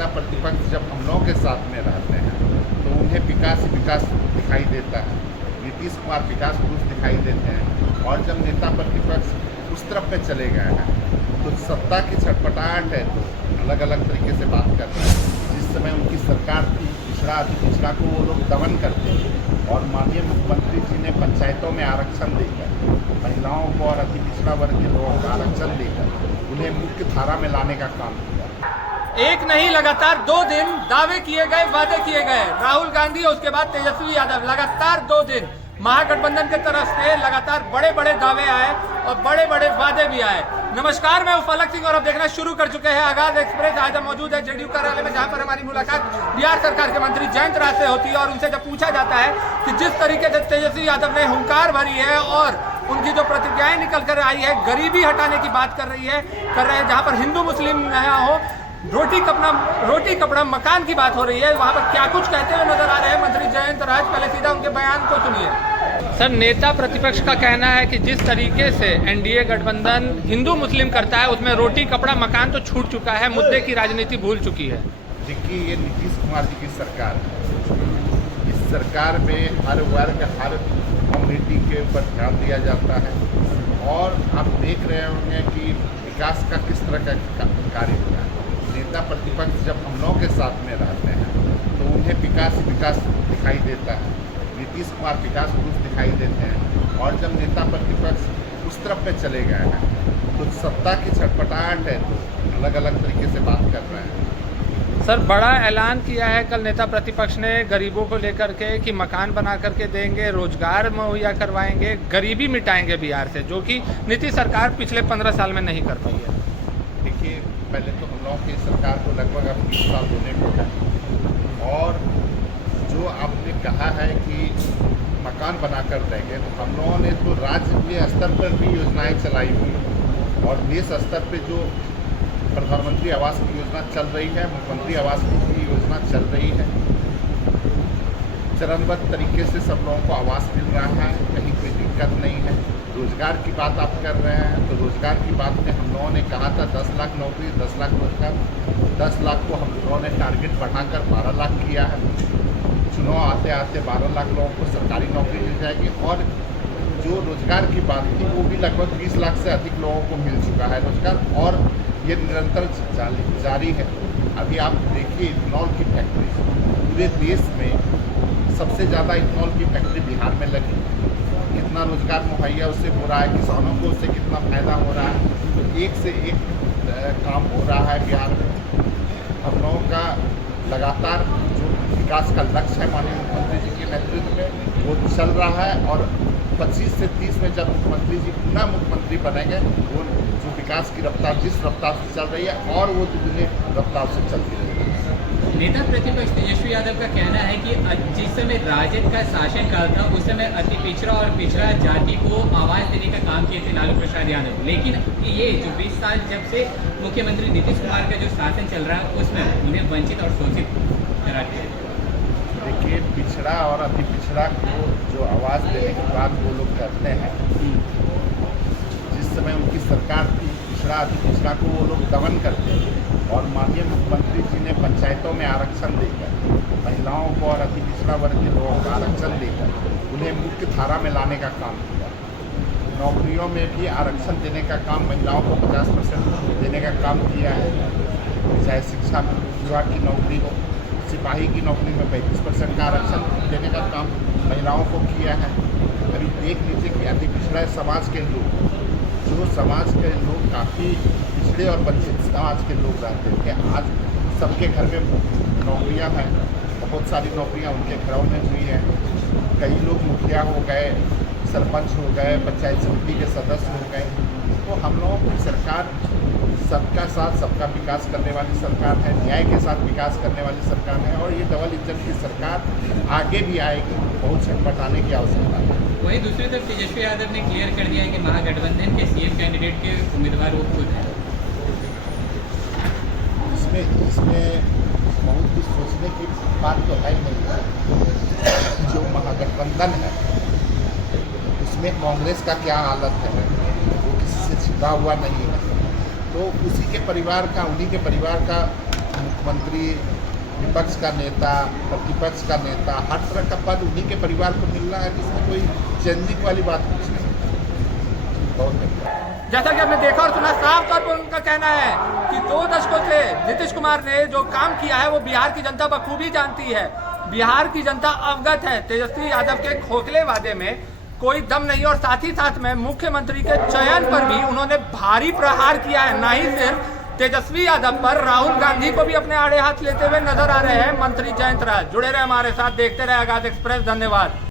नेता प्रतिपक्ष जब हम लोगों के साथ में रहते हैं तो उन्हें विकास ही विकास दिखाई देता है। नीतीश कुमार विकास पुरुष दिखाई देते हैं, और जब नेता प्रतिपक्ष उस तरफ पे चले गए हैं तो सत्ता की छटपटाहट है, तो अलग अलग तरीके से बात करते हैं। जिस समय उनकी सरकार थी, पिछड़ा अति पिछड़ा को वो लोग दमन करते थे, और माननीय मुख्यमंत्री जी ने पंचायतों में आरक्षण देकर महिलाओं को और अति पिछड़ा वर्ग के लोगों को आरक्षण देकर उन्हें मुख्य धारा में लाने का काम किया। एक नहीं लगातार 2 दिन दावे किए गए, वादे किए गए। राहुल गांधी और उसके बाद तेजस्वी यादव, लगातार 2 दिन महागठबंधन की तरफ से लगातार बड़े बड़े दावे आए और बड़े बड़े वादे भी आए। नमस्कार, मैं फलक सिंह और अब देखना शुरू कर चुके हैं आगाज एक्सप्रेस। आज हम मौजूद है जेडीयू कार्यालय में, जहां पर हमारी मुलाकात बिहार सरकार के मंत्री जयंत राय से होती है, और उनसे जब पूछा जाता है कि जिस तरीके से तेजस्वी यादव ने हुंकार भरी है और उनकी जो प्रतिक्रियाएं निकल कर आई है, गरीबी हटाने की बात कर रहे हैं, जहां पर हिंदू मुस्लिम नया हो, रोटी कपड़ा मकान की बात हो रही है, वहां पर क्या कुछ कहते हुए नजर आ रहे हैं मंत्री जयंत राय। पहले सीधा उनके बयान को सुनिए। सर, नेता प्रतिपक्ष का कहना है कि जिस तरीके से एनडीए गठबंधन हिंदू मुस्लिम करता है, उसमें रोटी कपड़ा मकान तो छूट चुका है, मुद्दे की राजनीति भूल चुकी है। देखिए, ये नीतीश कुमार जी की सरकार है। इस सरकार में हर वर्ग, हर कम्युनिटी के ऊपर ध्यान दिया जाता है, और आप देख रहे होंगे कि विकास का किस तरह का कार्य हो रहा है। नेता प्रतिपक्ष जब हम लोगों के साथ में रहते हैं तो उन्हें विकास ही विकास दिखाई देता है। नीतीश कुमार विकास पुरुष दिखाई देते हैं, और जब नेता प्रतिपक्ष उस तरफ पे चले गए हैं तो सत्ता की छटपटाहट है, तो अलग अलग तरीके से बात कर रहे हैं। सर, बड़ा ऐलान किया है कल नेता प्रतिपक्ष ने गरीबों को लेकर के कि मकान बना करके देंगे, रोजगार मुहैया करवाएंगे, गरीबी मिटाएंगे बिहार से, जो कि नीतीश सरकार पिछले 15 साल में नहीं कर पाई है। देखिए, पहले तो हम लोगों की सरकार को लगभग अब 20 साल होने को है, और जो आपने कहा है कि मकान बनाकर देंगे, तो हम लोगों ने तो राज्य स्तर पर भी योजनाएं चलाई हुई, और देश स्तर पे जो प्रधानमंत्री आवास की योजना चल रही है, मुख्यमंत्री आवास की योजना चल रही है, चरणबद्ध तरीके से सब लोगों को आवास मिल रहा है, कहीं कोई दिक्कत नहीं है। रोजगार की बात आप कर रहे हैं, तो रोजगार की बात में हम लोगों ने कहा था 10 लाख नौकरी, 10 लाख रोजगार। 10 लाख को हम लोगों ने टारगेट बढ़ाकर 12 लाख किया है। चुनाव आते आते 12 लाख लोगों को सरकारी नौकरी मिल जाएगी, और जो रोजगार की बात थी वो भी लगभग 20 लाख से अधिक लोगों को मिल चुका है रोजगार, और ये निरंतर जारी है। अभी आप देखिए, इथेनॉल की फैक्ट्री पूरे देश में सबसे ज़्यादा इथेनॉल की फैक्ट्री बिहार में लगी। कितना रोजगार मुहैया उससे हो रहा है, किसानों को उससे कितना फायदा हो रहा है, तो एक से एक काम हो रहा है बिहार में। हम लोगों का लगातार जो विकास का लक्ष्य है माननीय मुख्यमंत्री जी के नेतृत्व में, वो चल रहा है, और 25 से 30 में जब मुख्यमंत्री जी पुनः मुख्यमंत्री बनेंगे, वो जो विकास की रफ्तार जिस रफ्तार से चल रही है, और वो दुगने रफ्तार से चलती रहेगी। नेता प्रतिपक्ष तेजस्वी यादव का कहना है कि जिस समय राजद का शासनकाल था, उस समय अति पिछड़ा और पिछड़ा जाति को आवाज़ देने का काम किए थे लालू प्रसाद यादव, लेकिन ये जो 20 साल जब से मुख्यमंत्री नीतीश कुमार का जो शासन चल रहा है, उसमें उन्हें वंचित और शोषित करा दिया। देखिए, पिछड़ा और अति पिछड़ा को जो आवाज़ देने की बात वो लोग करते हैं, जिस समय उनकी सरकार थी, पिछड़ा अति पिछड़ा को वो लोग दमन करते हैं, और माननीय मुख्यमंत्री जी ने पंचायतों में आरक्षण देकर महिलाओं को और अति पिछड़ा वर्ग के लोगों को आरक्षण देकर उन्हें मुख्य धारा में लाने का काम किया। नौकरियों में भी आरक्षण देने का काम, महिलाओं को 50% देने का काम किया है, चाहे शिक्षा विभाग की नौकरी हो, सिपाही की नौकरी में 35% का आरक्षण देने का काम महिलाओं को किया है। अभी देख लीजिए कि अति पिछड़ा समाज के लोग, जो समाज के लोग काफ़ी पिछड़े और वंचित समाज के लोग रहते थे, आज सबके घर में नौकरियां हैं, बहुत सारी नौकरियां उनके घरों में हुई हैं। कई लोग मुखिया हो गए, सरपंच हो गए, पंचायत समिति के सदस्य हो गए। तो हम लोगों की सरकार सबका साथ सबका विकास करने वाली सरकार है, न्याय के साथ विकास करने वाली सरकार है, और ये डबल इंजन की सरकार आगे भी आएगी, बहुत छटपटाने की आवश्यकता है। वहीं दूसरी तरफ तेजस्वी यादव ने क्लियर कर दिया है कि महागठबंधन के सीएम कैंडिडेट के उम्मीदवार वो खुद हैं। इसमें बहुत कुछ सोचने की बात तो है ही नहीं। जो महागठबंधन है उसमें कांग्रेस का क्या हालत है, वो किसी से छिपा हुआ नहीं है। तो उसी के परिवार का, उन्हीं के परिवार का मुख्यमंत्री, विपक्ष का नेता, प्रतिपक्ष का नेता, हर तरह का पद उन्हीं के परिवार को मिल रहा है, जिसमें कोई चेंजिंग वाली बात कुछ नहीं। बहुत धन्यवाद। जैसा कि आपने देखा और सुना, साफ तौर पर उनका कहना है कि 2 दशकों से नीतीश कुमार ने जो काम किया है वो बिहार की जनता बखूबी जानती है। बिहार की जनता अवगत है। तेजस्वी यादव के खोखले वादे में कोई दम नहीं और साथ ही साथ में मुख्यमंत्री के चयन पर भी उन्होंने भारी प्रहार किया है। ना ही सिर्फ तेजस्वी यादव पर, राहुल गांधी को भी अपने आड़े हाथ लेते हुए नजर आ रहे हैं मंत्री जयंत राज। जुड़े रहे हमारे साथ, देखते रहे आगाज एक्सप्रेस। धन्यवाद।